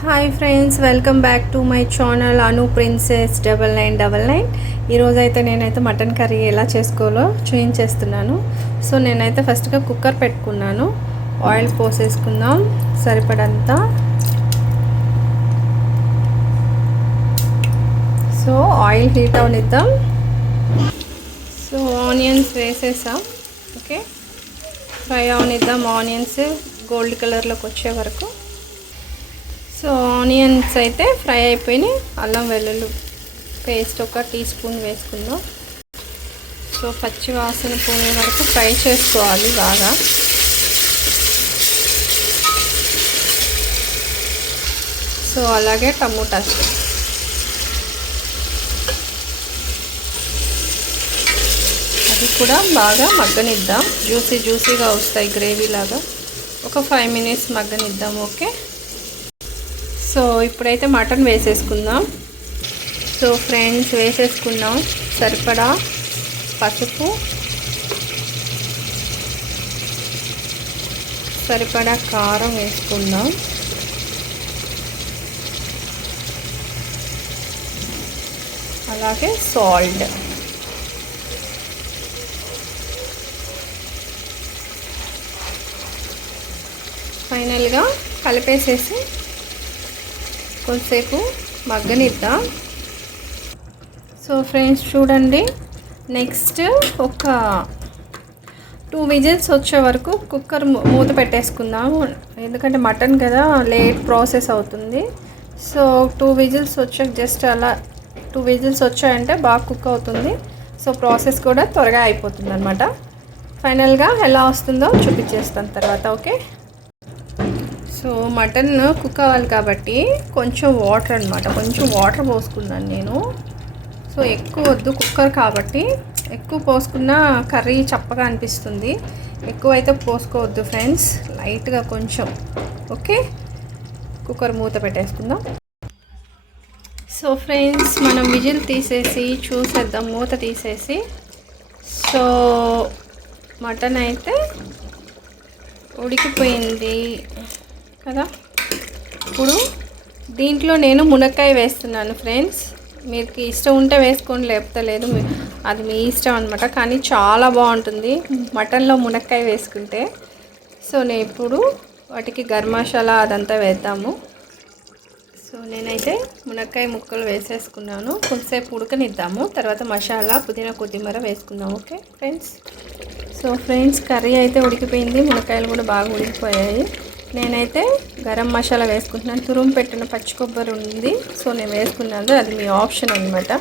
Hi friends welcome back to my channel Anu princess double nine double nine ఈరోజు అయితే నేనైతే mutton curry ఎలా చేసుకోవాలో చూపించేస్తున్నాను సో నేనైతే ఫస్ట్గా కుక్కర్ పెట్టుకున్నాను. ఆయిల్ పోసేసుకుందాం. సరిపడంతా. సో ఆయిల్ హీట్ అవనిద్దాం. సో ఆనియన్స్ వేసేసాం. ఓకే ఫ్రై అవనిద్దాం ఆనియన్స్ గోల్డ్ కలర్లోకి వచ్చే వరకు. ఆనియన్స్ అయితే ఫ్రై అయిపోయినాయి. అల్లం వెల్లుల్లి పేస్ట్ ఒక టీ స్పూన్ వేసుకుందాం. సో పచ్చి వాసన పోయే వరకు ఫ్రై చేసుకోవాలి బాగా. సో అలాగే టమోటాస్ అది కూడా బాగా మగ్గనిద్దాం. జ్యూసీ జ్యూసీగా వస్తాయి గ్రేవీ లాగా ఒక ఫైవ్ మినిట్స్ మగ్గనిద్దాం ఓకే? సో ఇప్పుడైతే మటన్ వేసేసుకుందాం. సో ఫ్రెండ్స్ వేసేసుకుందాం. సరిపడా పసుపు. సరిపడా కారం వేసుకుందాం. అలాగే సాల్ట్. ఫైనల్గా కలిపేసేసి కొంతసేపు మగ్గనిద్దాం. సో ఫ్రెండ్స్ చూడండి నెక్స్ట్ ఒక టూ విజిల్స్ వచ్చే వరకు కుక్కర్ మూత పెట్టేసుకుందాం ఎందుకంటే మటన్ కదా లేట్ ప్రాసెస్ అవుతుంది. సో టూ విజిల్స్ వచ్చాక జస్ట్ అలా టూ విజిల్స్ వచ్చాయంటే బాగా కుక్ అవుతుంది. సో ప్రాసెస్ కూడా త్వరగా అయిపోతుంది అనమాట ఫైనల్గా ఎలా వస్తుందో చూపించేస్తాను తర్వాత ఓకే? సో మటన్ కుక్ అవ్వాలి కాబట్టి కొంచెం వాటర్ అనమాట కొంచెం వాటర్ పోసుకున్నాను నేను. సో ఎక్కువ వద్దు కుక్కర్ కాబట్టి. ఎక్కువ పోసుకున్న కర్రీ చప్పగా అనిపిస్తుంది. ఎక్కువ అయితే పోసుకోవద్దు ఫ్రెండ్స్. లైట్గా కొంచెం ఓకే? కుక్కర్ మూత పెట్టేసుకుందాం. సో ఫ్రెండ్స్ మనం విజిల్ తీసేసి చూసేద్దాం మూత తీసేసి. సో మటన్ అయితే ఉడికిపోయింది. కదా? ఇప్పుడు దీంట్లో నేను మునక్కాయ వేస్తున్నాను ఫ్రెండ్స్. మీకు ఇష్టం ఉంటే వేసుకోండి లేకపోతే లేదు అది మీ ఇష్టం అనమాట కానీ చాలా బాగుంటుంది మటన్లో మునక్కాయ వేసుకుంటే. సో నేను ఇప్పుడు వాటికి గరం మసాలా అదంతా వేద్దాము. సో నేనైతే మునక్కాయ ముక్కలు వేసేసుకున్నాను. కొంతసేపు ఉడకనిద్దాము. తర్వాత మసాలా పుదీనా కొత్తిమీర వేసుకుందాం okay friends? So friends curry అయితే ఉడికిపోయింది. మునక్కాయలు కూడా బాగా ఉడికిపోయాయి. నేనైతే గరం మసాలా వేసుకుంటున్నాను. తురుము పెట్టిన పచ్చి కొబ్బరి ఉంది. సో నేను వేసుకున్నాను. అది మీ ఆప్షన్ అనమాట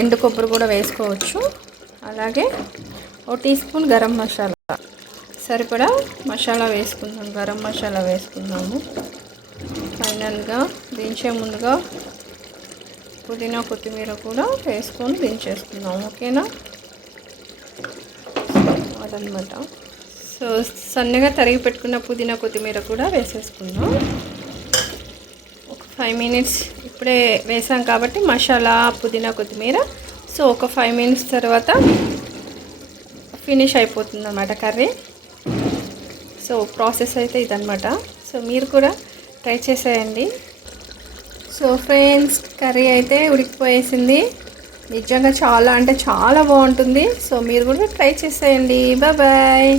ఎండు కొబ్బరి కూడా వేసుకోవచ్చు. అలాగే ఒక టీ స్పూన్ గరం మసాలా. సరిపడా మసాలా వేసుకుందాం. గరం మసాలా వేసుకున్నాము ఫైనల్గా దించే ముందుగా పుదీనా కొత్తిమీర కూడా వేసుకొని దించేసుకుందాం. ఓకేనా? అదనమాట సో సన్నగా తరిగి పెట్టుకున్న పుదీనా కొత్తిమీర కూడా వేసేసుకుందాం. ఒక ఫైవ్ మినిట్స్ ఇప్పుడే వేసాం కాబట్టి మసాలా పుదీనా కొత్తిమీర. సో ఒక ఫైవ్ మినిట్స్ తర్వాత ఫినిష్ అయిపోతుంది అన్నమాట కర్రీ. సో ప్రాసెస్ అయితే ఇదనమాట సో మీరు కూడా ట్రై చేసేయండి. సో ఫ్రెండ్స్ కర్రీ అయితే ఉడికిపోయేసింది. నిజంగా చాలా అంటే చాలా బాగుంటుంది. సో మీరు కూడా ట్రై చేసేయండి. బాయ్